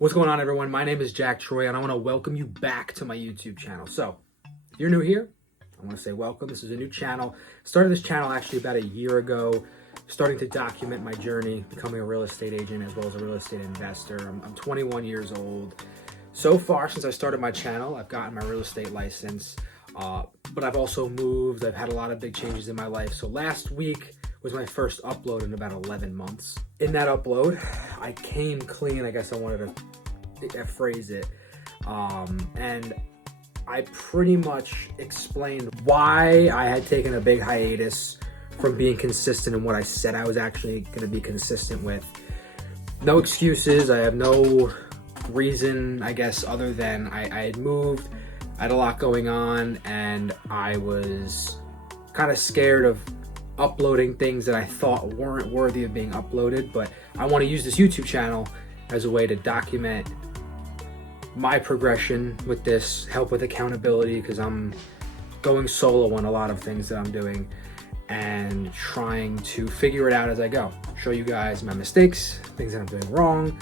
What's going on, everyone? My name is Jack Troy, and I want to welcome you back to my YouTube channel. So, if you're new here, I want to say welcome. This is a new channel. Started this channel actually about a year ago, starting to document my journey, becoming a real estate agent as well as a real estate investor. I'm 21 years old. So far, since I started my channel, I've gotten my real estate license, but I've also moved. I've had a lot of big changes in my life. So last week was my first upload in about 11 months. In that upload, I came clean, I guess I wanted to phrase it. And I pretty much explained why I had taken a big hiatus from being consistent in what I said I was actually going to be consistent with. No excuses. I have no reason, I guess, other than I had moved. I had a lot going on, and I was kind of scared of uploading things that I thought weren't worthy of being uploaded. But I want to use this YouTube channel as a way to document my progression with this, help with accountability, because I'm going solo on a lot of things that I'm doing and trying to figure it out as I go. Show you guys my mistakes, things that I'm doing wrong,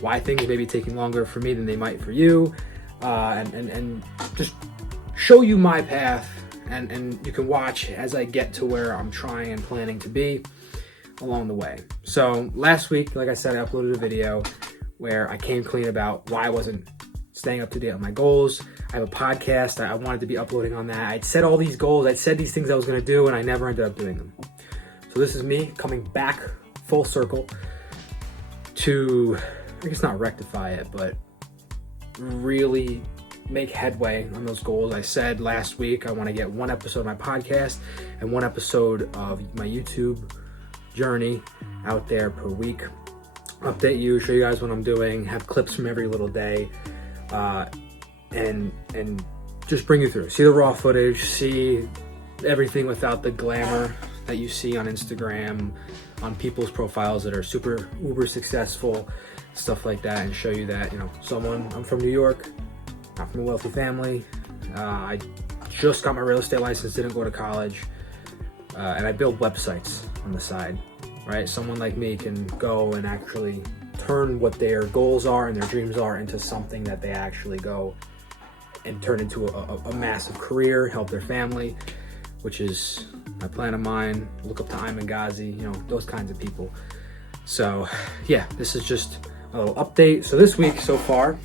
why things may be taking longer for me than they might for you, and just show you my path, and you can watch as I get to where I'm trying and planning to be along the way. So last week, like I said, I uploaded a video where I came clean about why I wasn't staying up to date on my goals. I have a podcast. I wanted to be uploading on that. I'd set all these goals. I'd said these things I was going to do, and I never ended up doing them. So this is me coming back full circle to, I guess not rectify it, but really make headway on those goals. I said last week I want to get one episode of my podcast and one episode of my YouTube journey out there per week. Update you, show you guys what I'm doing, have clips from every little day, and just bring you through. See the raw footage, see everything without the glamour that you see on Instagram, on people's profiles that are super uber successful, stuff like that, and show you that, I'm from New York, I'm from a wealthy family. I just got my real estate license, didn't go to college, and I build websites on the side, right? Someone like me can go and actually turn what their goals are and their dreams are into something that they actually go and turn into a massive career, help their family, which is my plan of mine. Look up to Iman Ghazi, those kinds of people. So yeah, this is just a little update. So this week so far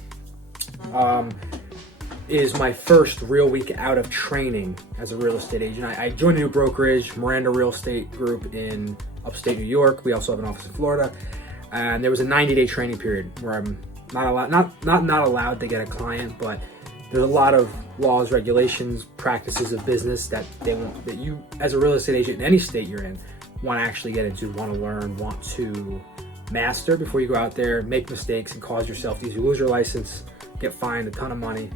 is my first real week out of training as a real estate agent. I joined a new brokerage, Miranda Real Estate Group in upstate New York. We also have an office in Florida. And there was a 90-day training period where I'm not allowed to get a client, but there's a lot of laws, regulations, practices of business that you as a real estate agent in any state you're in want to actually get into, want to learn, want to master before you go out there, make mistakes, and cause yourself to lose your license, get fined a ton of money,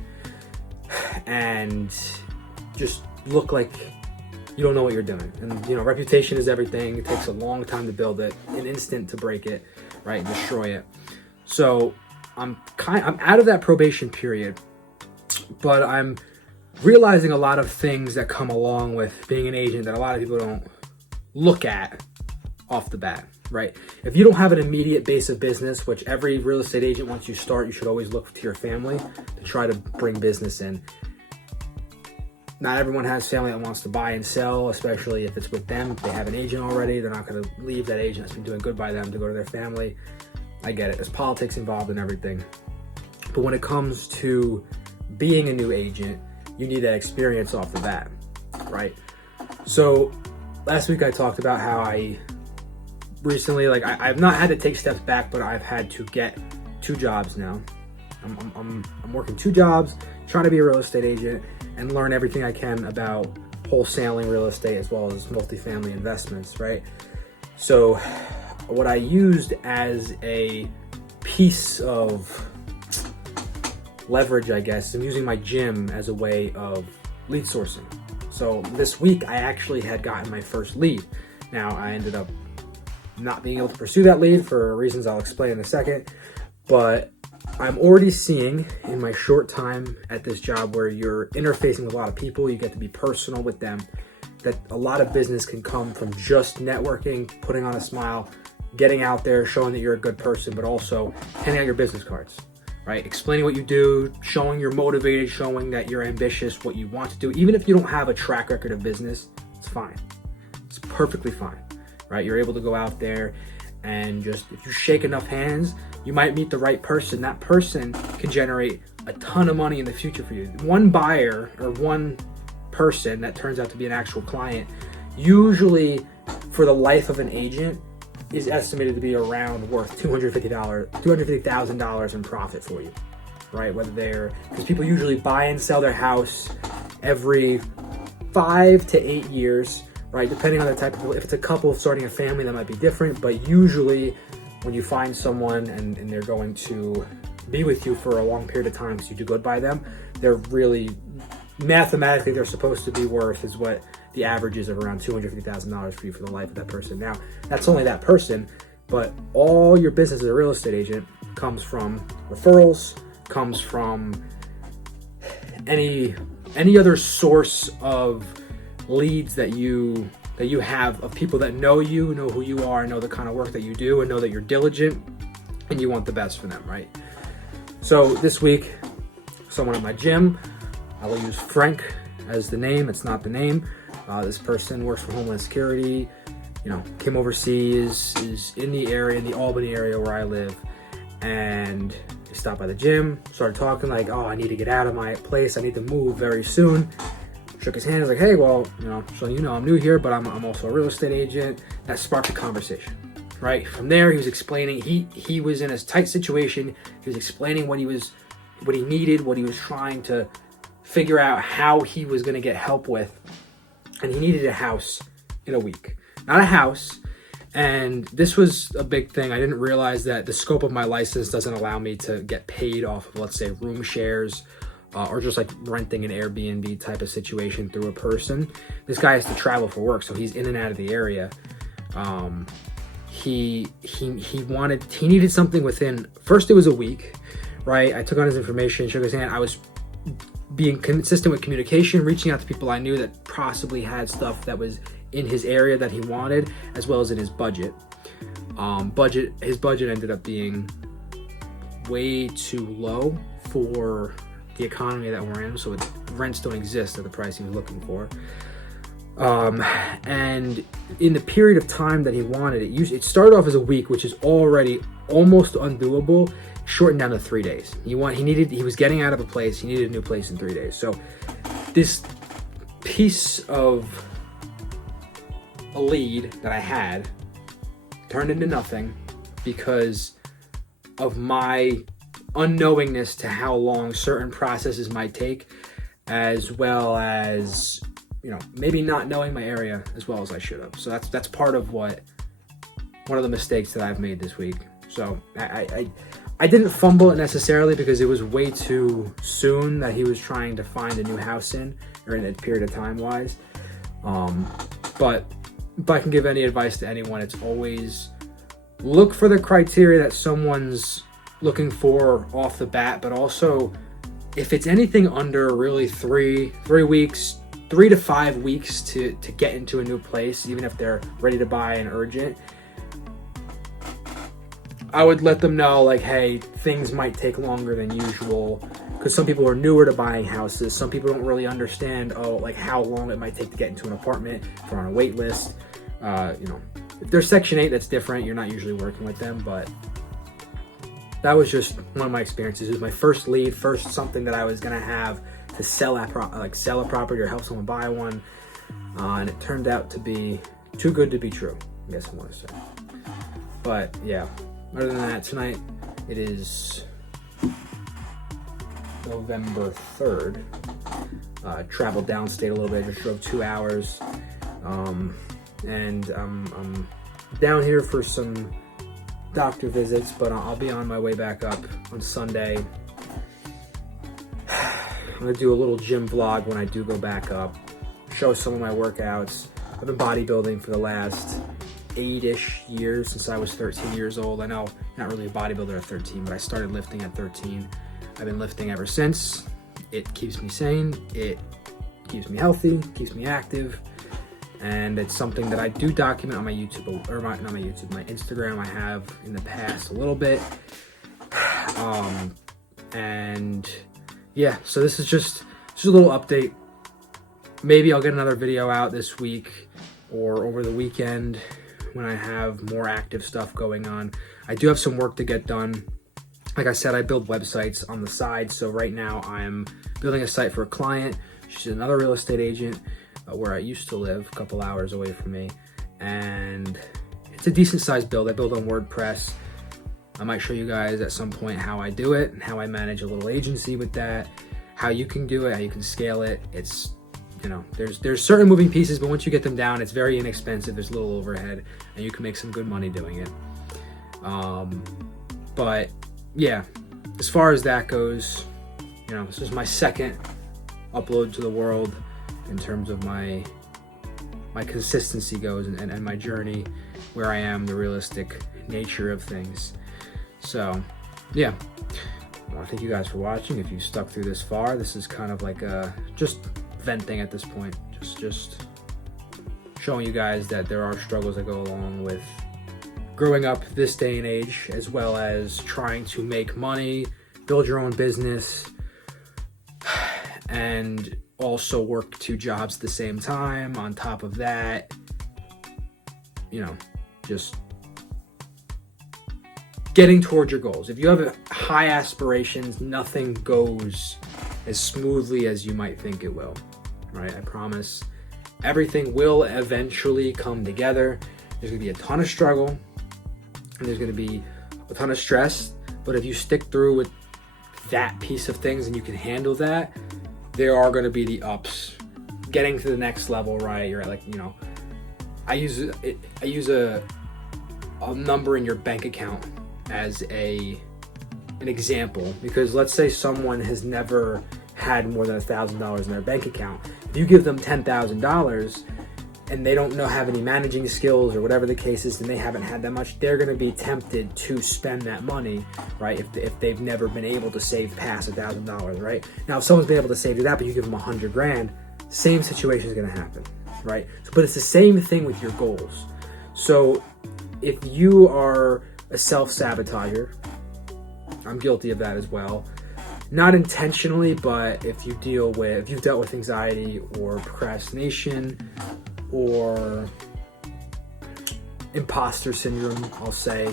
and just look like you don't know what you're doing. And reputation is everything. It takes a long time to build it, an instant to break it, right, and destroy it. So I'm out of that probation period, but I'm realizing a lot of things that come along with being an agent that a lot of people don't look at off the bat, right? If you don't have an immediate base of business, which every real estate agent, once you start, you should always look to your family to try to bring business in. Not everyone has family that wants to buy and sell, especially if it's with them. If they have an agent already, they're not going to leave that agent that's been doing good by them to go to their family. I get it. There's politics involved in everything. But when it comes to being a new agent, you need that experience off the bat, right? So last week I talked about how I recently, I've not had to take steps back, but I've had to get 2 jobs now. I'm working 2 jobs, trying to be a real estate agent and learn everything I can about wholesaling real estate as well as multifamily investments, right? So what I used as a piece of leverage, I guess, I'm using my gym as a way of lead sourcing. So this week I actually had gotten my first lead. Now I ended up not being able to pursue that lead for reasons I'll explain in a second, but I'm already seeing in my short time at this job where you're interfacing with a lot of people, you get to be personal with them, that a lot of business can come from just networking, putting on a smile, getting out there, showing that you're a good person, but also handing out your business cards. right? Explaining what you do, showing you're motivated, showing that you're ambitious, what you want to do. Even if you don't have a track record of business, it's fine. It's perfectly fine, right? You're able to go out there and just, if you shake enough hands, you might meet the right person. That person can generate a ton of money in the future for you. One buyer or one person that turns out to be an actual client, usually for the life of an agent, is estimated to be around worth $250,000 in profit for you, right? Because people usually buy and sell their house every 5 to 8 years, right? Depending on the type of, if it's a couple starting a family, that might be different, but usually when you find someone and they're going to be with you for a long period of time because you do good by them, they're really, mathematically, they're supposed to be worth is what the average is of around $250,000 for you for the life of that person. Now, that's only that person, but all your business as a real estate agent comes from referrals, comes from any other source of leads that you have of people that know you, know who you are, know the kind of work that you do, and know that you're diligent and you want the best for them, right? So this week, someone at my gym, I will use Frank as the name. It's not the name. This person works for Homeland Security, came overseas, is in the area, in the Albany area where I live, and he stopped by the gym, started talking like, oh, I need to get out of my place. I need to move very soon. Shook his hand. I was like, hey, well, so I'm new here, but I'm also a real estate agent. That sparked a conversation, right? From there, he was explaining, he was in a tight situation. He was explaining what he needed, what he was trying to figure out how he was going to get help with. And he needed a house in a week. Not a house. And this was a big thing. I didn't realize that the scope of my license doesn't allow me to get paid off of, let's say, room shares or just like renting an Airbnb type of situation through a person. This guy has to travel for work, so he's in and out of the area. He needed something within, first it was a week, right? I took on his information, shook his hand. I was being consistent with communication, reaching out to people I knew that possibly had stuff that was in his area that he wanted, as well as in his budget. His budget ended up being way too low for the economy that we're in, so rents don't exist at the price he was looking for. And in the period of time that he wanted it started off as a week, which is already almost undoable, shortened down to 3 days. He was getting out of a place, he needed a new place in 3 days. So this piece of a lead that I had turned into nothing because of my unknowingness to how long certain processes might take, as well as maybe not knowing my area as well as I should have. So that's part of one of the mistakes that I've made this week. So I didn't fumble it necessarily because it was way too soon that he was trying to find a new house in a period of time wise. But if I can give any advice to anyone, it's always look for the criteria that someone's looking for off the bat, but also if it's anything under really 3 weeks, 3 to 5 weeks to get into a new place, even if they're ready to buy and urgent, I would let them know, like, hey, things might take longer than usual, because some people are newer to buying houses. Some people don't really understand, how long it might take to get into an apartment if they're on a wait list. If they're Section 8, that's different. You're not usually working with them, but that was just one of my experiences. It was my first lead, first something that I was going to have to sell a property or help someone buy one. And it turned out to be too good to be true, I guess I want to say. But yeah, other than that, tonight it is November 3rd. Traveled downstate a little bit, just drove 2 hours. And I'm down here for some doctor visits, but I'll be on my way back up on Sunday. I'm gonna do a little gym vlog when I do go back up, show some of my workouts. I've been bodybuilding for the last 8-ish years, since I was 13 years old. I know, not really a bodybuilder at 13, but I started lifting at 13. I've been lifting ever since. It keeps me sane, it keeps me healthy, keeps me active, and it's something that I do document on my YouTube, my Instagram. I have in the past a little bit. And yeah, so this is just a little update. Maybe I'll get another video out this week or over the weekend when I have more active stuff going on. I do have some work to get done. Like I said, I build websites on the side. So right now I'm building a site for a client. She's another real estate agent where I used to live, a couple hours away from me. And it's a decent sized build. I build on WordPress. I might show you guys at some point how I do it and how I manage a little agency with that, how you can do it, how you can scale it. It's, you know, there's certain moving pieces, but once you get them down, it's very inexpensive. There's little overhead and you can make some good money doing it. But yeah, as far as that goes, you know, this is my second upload to the world in terms of my consistency goes and my journey, where I am, the realistic nature of things. So yeah, well, thank you guys for watching. If you stuck through this far, this is kind of like just venting at this point, just showing you guys that there are struggles that go along with growing up this day and age, as well as trying to make money, build your own business, and also work 2 jobs at the same time. On top of that, you know, just getting towards your goals. If you have high aspirations, nothing goes as smoothly as you might think it will, right? I promise everything will eventually come together. There's gonna be a ton of struggle, and there's going to be a ton of stress, but if you stick through with that piece of things and you can handle that, there are going to be the ups. Getting to the next level, right? You're like, you know, I use a number in your bank account as an example, because let's say someone has never had more than $1,000 in their bank account. If you give them $10,000 and they don't have any managing skills or whatever the case is, and they haven't had that much, they're going to be tempted to spend that money, right? If they've never been able to save past $1,000, right? Now, if someone's been able to save you that, but you give them 100 grand, same situation is going to happen, right? So, but it's the same thing with your goals. So if you are a self-sabotager, I'm guilty of that as well. Not intentionally, but if you've dealt with anxiety or procrastination, or imposter syndrome, I'll say,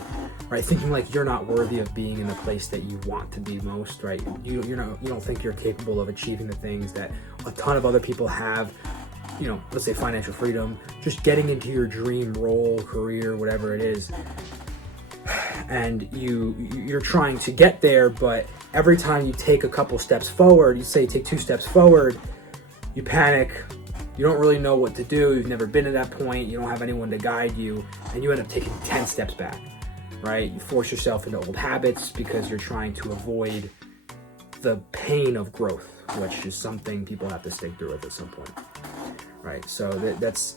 right? Thinking like you're not worthy of being in the place that you want to be most, right? You don't think you're capable of achieving the things that a ton of other people have, you know, let's say financial freedom, just getting into your dream role, career, whatever it is. And you're trying to get there, but every time you take a couple steps forward, you say take 2 steps forward, you panic. You don't really know what to do. You've never been to that point. You don't have anyone to guide you, and you end up taking 10 steps back, right? You force yourself into old habits because you're trying to avoid the pain of growth, which is something people have to stick through with at some point, right? So that's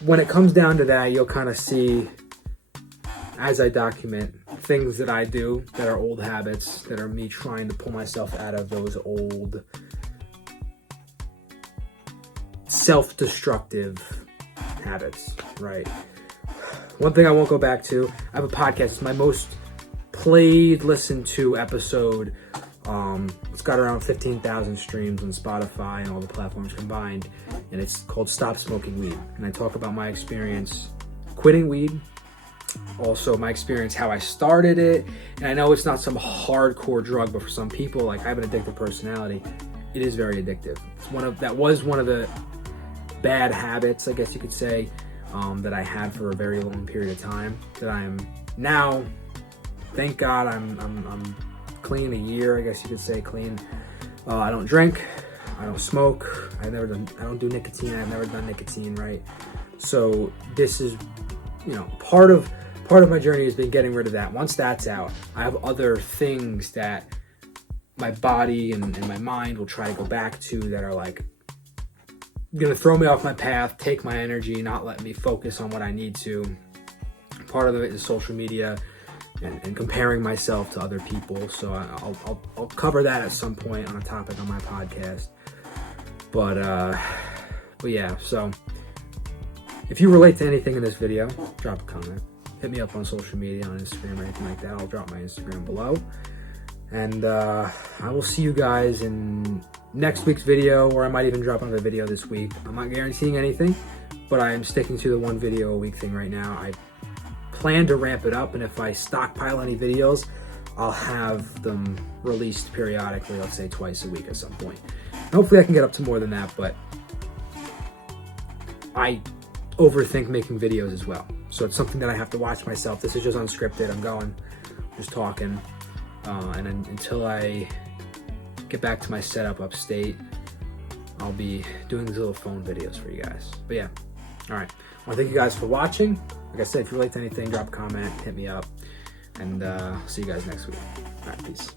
when it comes down to that, you'll kind of see as I document things that I do that are old habits, that are me trying to pull myself out of those old self-destructive habits, right? One thing I won't go back to, I have a podcast. It's my most played, listened to episode. It's got around 15,000 streams on Spotify and all the platforms combined, and it's called Stop Smoking Weed. And I talk about my experience quitting weed, also my experience, how I started it. And I know it's not some hardcore drug, but for some people, like I have an addictive personality, it is very addictive. That was one of the bad habits, I guess you could say, that I had for a very long period of time, that I'm now, thank God, I'm clean, a year, I guess you could say, clean. I don't drink, I don't smoke, I don't do nicotine, I've never done nicotine, right? So this is, you know, part of my journey has been getting rid of that. Once that's out, I have other things that my body and my mind will try to go back to that are like gonna throw me off my path, take my energy, not let me focus on what I need to. Part of it is social media and comparing myself to other people. So I'll cover that at some point on a topic on my podcast. But yeah, so if you relate to anything in this video, drop a comment. Hit me up on social media, on Instagram or anything like that. I'll drop my Instagram below. And I will see you guys in next week's video, or I might even drop another video this week. I'm not guaranteeing anything, but I am sticking to the 1 video a week thing right now. I plan to ramp it up, and if I stockpile any videos, I'll have them released periodically, let's say twice a week at some point. Hopefully I can get up to more than that, but I overthink making videos as well. So it's something that I have to watch myself. This is just unscripted. I'm going, just talking. And then until I get back to my setup upstate, I'll be doing these little phone videos for you guys. But yeah, all right. I want to thank you guys for watching. Like I said, if you liked anything, drop a comment, hit me up, and see you guys next week. All right, peace.